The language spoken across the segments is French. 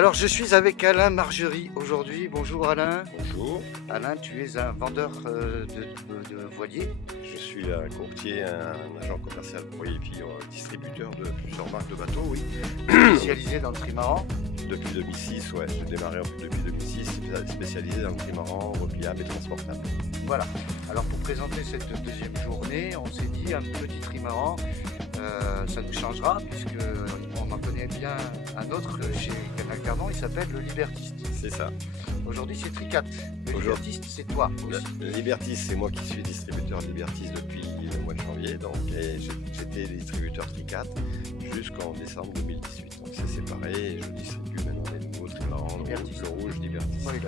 Alors je suis avec Alain Margerie aujourd'hui. Bonjour Alain. Bonjour, Alain, tu es un vendeur de voiliers. je suis un courtier, un agent commercial et puis distributeur de plusieurs marques de bateaux, oui. Spécialisé dans le trimaran. Depuis 2006, ouais, j'ai démarré depuis 2006, spécialisé dans le trimaran, repliable et transportable. Voilà. Alors pour présenter cette deuxième journée, on s'est dit un petit trimaran, ça nous changera puisque on en connaît bien un autre chez Canal Cardon, il s'appelle le Libertiste. C'est ça. Aujourd'hui c'est Tricat. Le Aujourd'hui- Libertiste c'est toi aussi. Le Libertis, c'est moi qui suis distributeur Libertis depuis le mois de janvier, donc et j'étais distributeur Tricat jusqu'en décembre 2018. Donc c'est séparé et je distribue maintenant les nouveaux trimarans, Libertis. le rouge Libertis. Spoiler.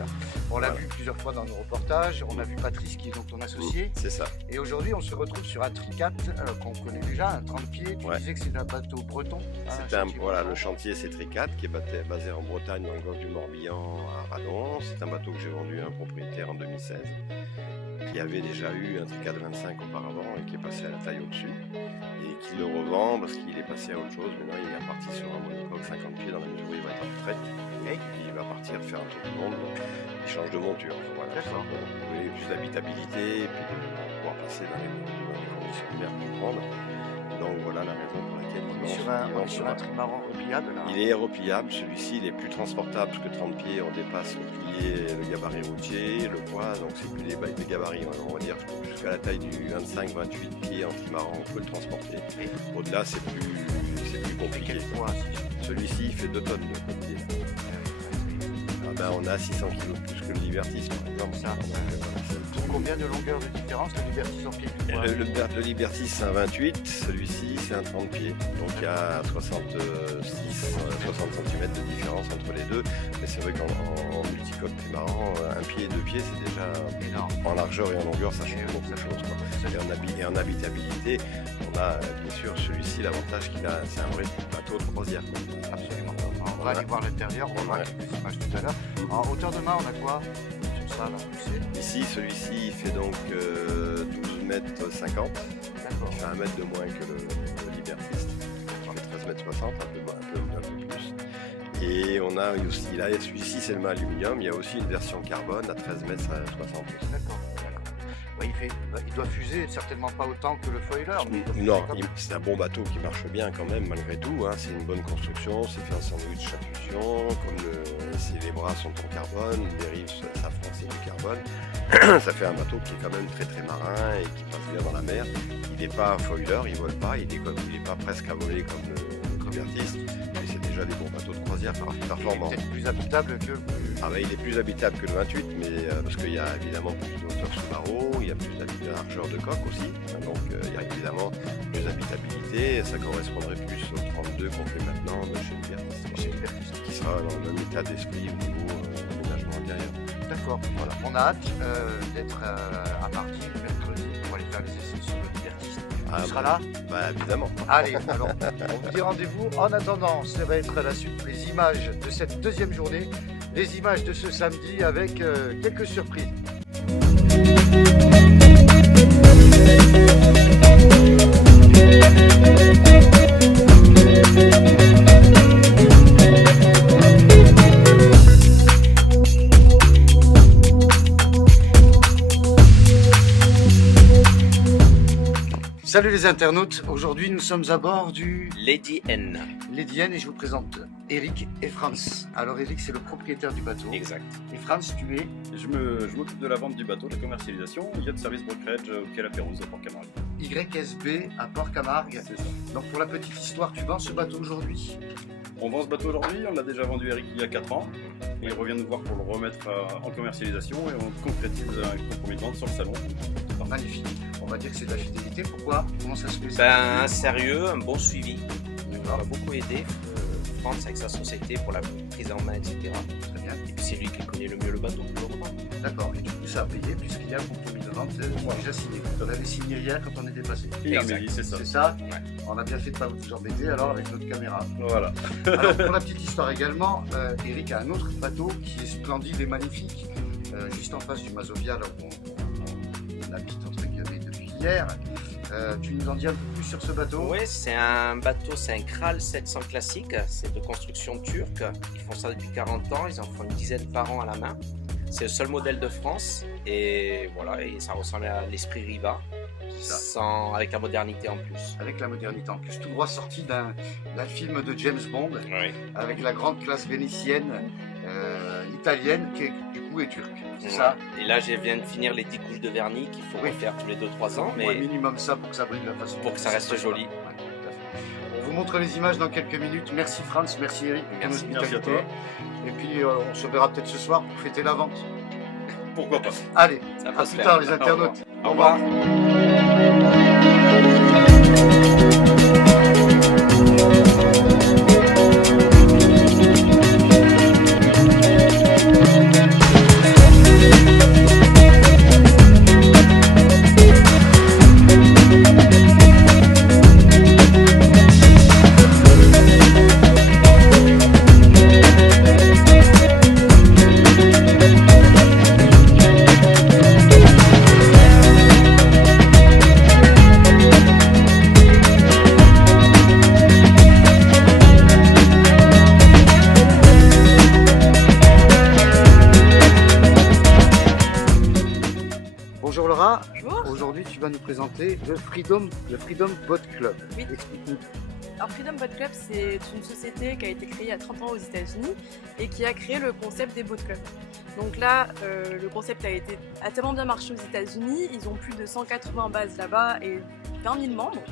On l'a Voilà. vu plusieurs fois dans nos reportages, on a vu Patrice qui est donc ton associé. C'est ça. Et aujourd'hui, on se retrouve sur un Tricat qu'on connaît déjà, un 30 pieds. Tu Ouais. disais que c'est un bateau breton. C'est voilà, le chantier c'est Tricat qui est basé en Bretagne dans le golfe du Morbihan à Radon. C'est un bateau que j'ai vendu à un propriétaire en 2016 qui avait déjà eu un Tricat 25 auparavant et qui est passé à la taille au-dessus et qui le revend parce qu'il est passé à autre chose. Maintenant il est reparti sur un monocoque 50 pieds dans la mesure où il va être en retraite et il va partir faire un tour du monde. Donc, il change de monture. Voilà. D'accord. Pour donner plus d'habitabilité et puis de pouvoir passer dans les conditions de mer plus grandes. Donc voilà la raison pour laquelle On est sur un trimaran repliable là. il est repliable, celui-ci il est plus transportable parce que 30 pieds on dépasse replié le gabarit routier, le poids, donc c'est plus des gabarits, on va dire jusqu'à la taille du 25-28 pieds en trimaran on peut le transporter. Oui. Au-delà c'est plus compliqué. Quel poids Celui-ci il fait 2 tonnes de pied. Ah ben, on a 600 kg de plus que le Libertis par exemple. Ça, Combien de longueur de différence le Libertiste en pied du poids Le Libertis c'est un 28, celui-ci c'est un 30 pieds. Donc il y a 60 cm de différence entre les deux. Mais c'est vrai qu'en multicoque trimaran, un pied et 2 pieds c'est déjà énorme. en largeur et en longueur, ça change beaucoup de choses. Quoi. Et en habitabilité, on a bien sûr celui-ci, l'avantage qu'il a, c'est un vrai bateau de croisière. Quoi. Absolument. On va aller voir l'intérieur, on va voir quelques images tout à l'heure. En hauteur de main, on a quoi sur ça là, tu sais? Ici, celui-ci il fait donc 12 mètres 50. D'accord. Il fait 1 mètre de moins que le Libertiste. Il fait 13 mètres 60, un peu plus. Et on a aussi, là, celui-ci c'est le mât aluminium, il y a aussi une version carbone à 13 mètres 60 aussi. D'accord. Ouais, il doit fuser certainement pas autant que le foiler. Mais il doit fuser Non, comme- c'est un bon bateau qui marche bien quand même malgré tout. Hein. C'est une bonne construction, c'est fait en sandwich à fusion, les bras sont en carbone, les rives s'affrontent, c'est du carbone. Ça fait un bateau qui est quand même très très marin et qui passe bien dans la mer. Il n'est pas foiler, il vole pas, il est pas presque à voler comme le Libertiste, mais c'est déjà des bons bateaux de croisière Il est performants. peut-être plus habitable que. Ah bah, il est plus habitable que le 28, mais parce qu'il y a évidemment plus de hauteur sous barreau, il y a plus de largeur de coque aussi, hein, donc il y a évidemment plus d'habitabilité, ça correspondrait plus au 32 qu'on fait maintenant chez Libertiste, Chez Libertiste. qui sera dans le même état d'esprit au niveau aménagement intérieur. D'accord. Voilà. On a hâte d'être à mardi, mercredi, pour aller faire les essais sur le Libertiste. Tu seras là? Bah évidemment. Allez, alors, on vous dit rendez-vous. En attendant, ça va être la suite, les images de cette deuxième journée, les images de ce samedi avec quelques surprises. Salut les internautes, aujourd'hui nous sommes à bord du Lady N. Lady N et je vous présente Eric et Franz. Alors Eric c'est le propriétaire du bateau Exact. et Franz tu es Je m'occupe de la vente du bateau, de la commercialisation. Il y a de service brokerage au quai La Pérouse à Port-Camargue. YSB à Port-Camargue. C'est ça. Donc pour la petite histoire, tu vends ce bateau aujourd'hui? On vend ce bateau aujourd'hui, on l'a déjà vendu Eric il y a 4 ans. Et il revient nous voir pour le remettre en commercialisation et on concrétise un compromis de vente sur le salon. Magnifique. On va dire que c'est de la fidélité. Pourquoi? Comment ça se fait ça? Ben, un sérieux, un bon suivi. Il m'a beaucoup aidé, France, avec sa société pour la prise en main, etc. Très bien. Et puis c'est lui qui connaît le mieux le bateau pour le revendre. D'accord. Et du coup ça a payé puisqu'il y a un compromis de vente déjà signé. On l'avait signé hier quand on était passé. Et Exact. Amélie, c'est ça. C'est ça? Ouais. On a bien fait de ne pas vous embêter alors avec notre caméra. Voilà. Alors pour la petite histoire également, Eric a un autre bateau qui est splendide et magnifique, juste en face du Mazovia, là où on habite entre guillemets depuis hier. Tu nous en dis un peu plus sur ce bateau? Oui, c'est un Kral 700 classique, c'est de construction turque. Ils font ça depuis 40 ans, ils en font une dizaine par an à la main. C'est le seul modèle de France et voilà, et ça ressemble à l'esprit Riva, avec la modernité en plus. Avec la modernité en plus, tout droit sorti d'un film de James Bond, avec la grande classe vénitienne, italienne, qui du coup est turque. C'est ça. Et là, je viens de finir les 10 couches de vernis qu'il faut refaire tous les 2-3 ans. Mais minimum ça pour que ça brille de la façon. Pour que ça reste joli. On vous montre les images dans quelques minutes. Merci Franz, merci Eric pour ton hospitalité. Et puis on se verra peut-être ce soir pour fêter la vente. Pourquoi pas. Allez, à plus tard les internautes. Au revoir. Bonjour Laura. Bonjour. Aujourd'hui tu vas nous présenter le Freedom Boat Club. Oui. Explique-nous. Alors Freedom Boat Club, c'est une société qui a été créée il y a 30 ans aux États-Unis et qui a créé le concept des boat clubs. Donc là, le concept a tellement bien marché aux États-Unis, ils ont plus de 180 bases là-bas et 20 000 membres.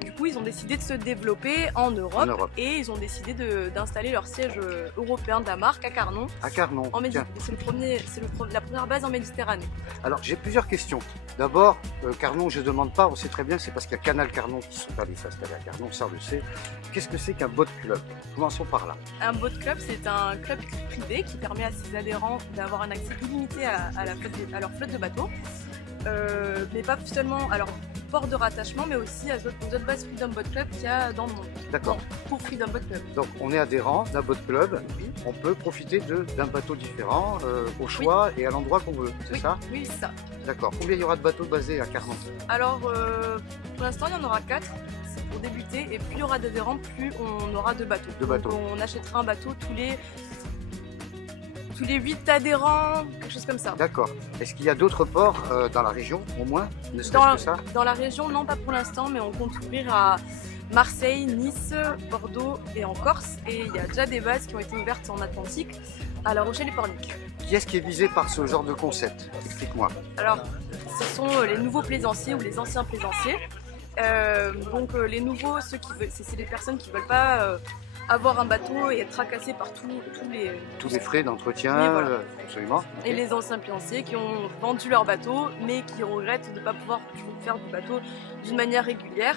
Du coup, ils ont décidé de se développer en Europe. Et ils ont décidé d'installer leur siège européen de la marque à Carnon. À Carnon. C'est la première base en Méditerranée. Alors j'ai plusieurs questions. D'abord, Carnon, je ne demande pas, on sait très bien, c'est parce qu'il y a Canal Carnon qui sont allés s'installer à Carnon, ça on le sait. Qu'est-ce que c'est qu'un boat club? Commençons par là. Un boat club, c'est un club privé qui permet à ses adhérents d'avoir un accès illimité à leur flotte de bateaux. Mais pas seulement à leur port de rattachement, mais aussi aux autres bases Freedom Boat Club qu'il y a dans le monde. D'accord. Pour Freedom Boat Club. Donc on est adhérent d'un boat club, Oui. on peut profiter d'un bateau différent au choix et à l'endroit qu'on veut, c'est ça? Oui, c'est ça. D'accord. Combien il y aura de bateaux basés à Carnon? Alors, pour l'instant, il y en aura 4. C'est pour débuter. Et plus il y aura d'adhérents, plus on aura de bateaux. Donc, on achètera un bateau tous les 8 adhérents, quelque chose comme ça. D'accord. Est-ce qu'il y a d'autres ports dans la région, au moins, ne serait-ce que ça? Dans la région, non, pas pour l'instant, mais on compte ouvrir à Marseille, Nice, Bordeaux et en Corse. Et il y a déjà des bases qui ont été ouvertes en Atlantique, à La Rochelle et Pornic. Qui est-ce qui est visé par ce genre de concept? Explique-moi. Alors, ce sont les nouveaux plaisanciers ou les anciens plaisanciers. Donc les nouveaux, c'est les personnes qui ne veulent pas avoir un bateau et être tracassés par tous les frais d'entretien, oui, voilà. Absolument. Et les anciens plaisanciers qui ont vendu leur bateau, mais qui regrettent de ne pas pouvoir faire du bateau d'une manière régulière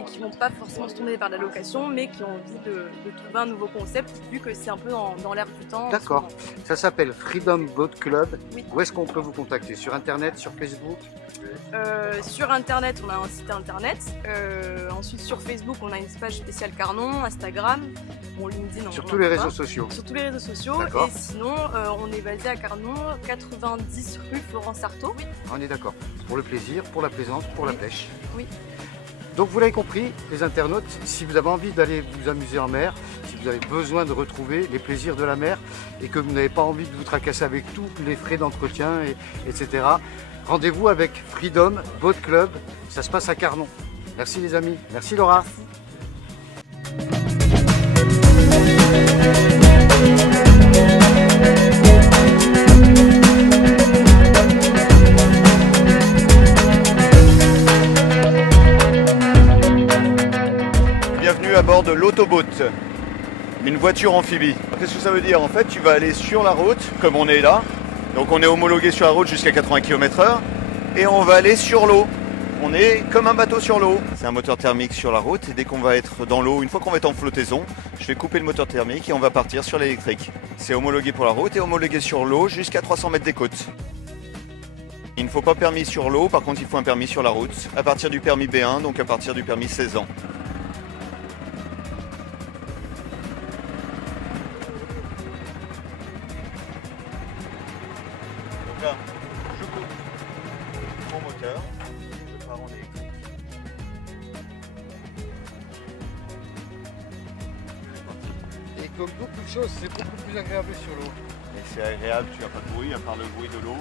et qui ne vont pas forcément se tourner vers la location, mais qui ont envie de trouver un nouveau concept, vu que c'est un peu dans l'air du temps. D'accord. Ça s'appelle Freedom Boat Club. Oui. Où est-ce qu'on peut vous contacter? Sur Internet, sur Facebook? Sur Internet, on a un site Internet. Ensuite, sur Facebook, on a une page spéciale Carnon, Instagram, LinkedIn. Sur tous les réseaux sociaux. Sur tous les réseaux sociaux. Et sinon, on est basé à Carnon, 90 rue Florence Artaud. Oui. On est d'accord. Pour le plaisir, pour la plaisance, pour la pêche. Oui. Donc vous l'avez compris, les internautes, si vous avez envie d'aller vous amuser en mer, si vous avez besoin de retrouver les plaisirs de la mer et que vous n'avez pas envie de vous tracasser avec tous les frais d'entretien, etc., rendez-vous avec Freedom Boat Club, ça se passe à Carnon. Merci les amis, merci Laura. Bienvenue à bord de l'Autoboat, une voiture amphibie. Qu'est-ce que ça veut dire? En fait, tu vas aller sur la route, comme on est là. Donc on est homologué sur la route jusqu'à 80 km/h et on va aller sur l'eau. On est comme un bateau sur l'eau. C'est un moteur thermique sur la route et dès qu'on va être dans l'eau, une fois qu'on va être en flottaison, je vais couper le moteur thermique et on va partir sur l'électrique. C'est homologué pour la route et homologué sur l'eau jusqu'à 300 mètres des côtes. Il ne faut pas permis sur l'eau, par contre il faut un permis sur la route, à partir du permis B1, donc à partir du permis 16 ans. Donc là, je coupe mon moteur, je pars en électrique. comme beaucoup de choses, c'est beaucoup plus agréable sur l'eau. Et c'est agréable, tu n'as pas de bruit à part le bruit de l'eau.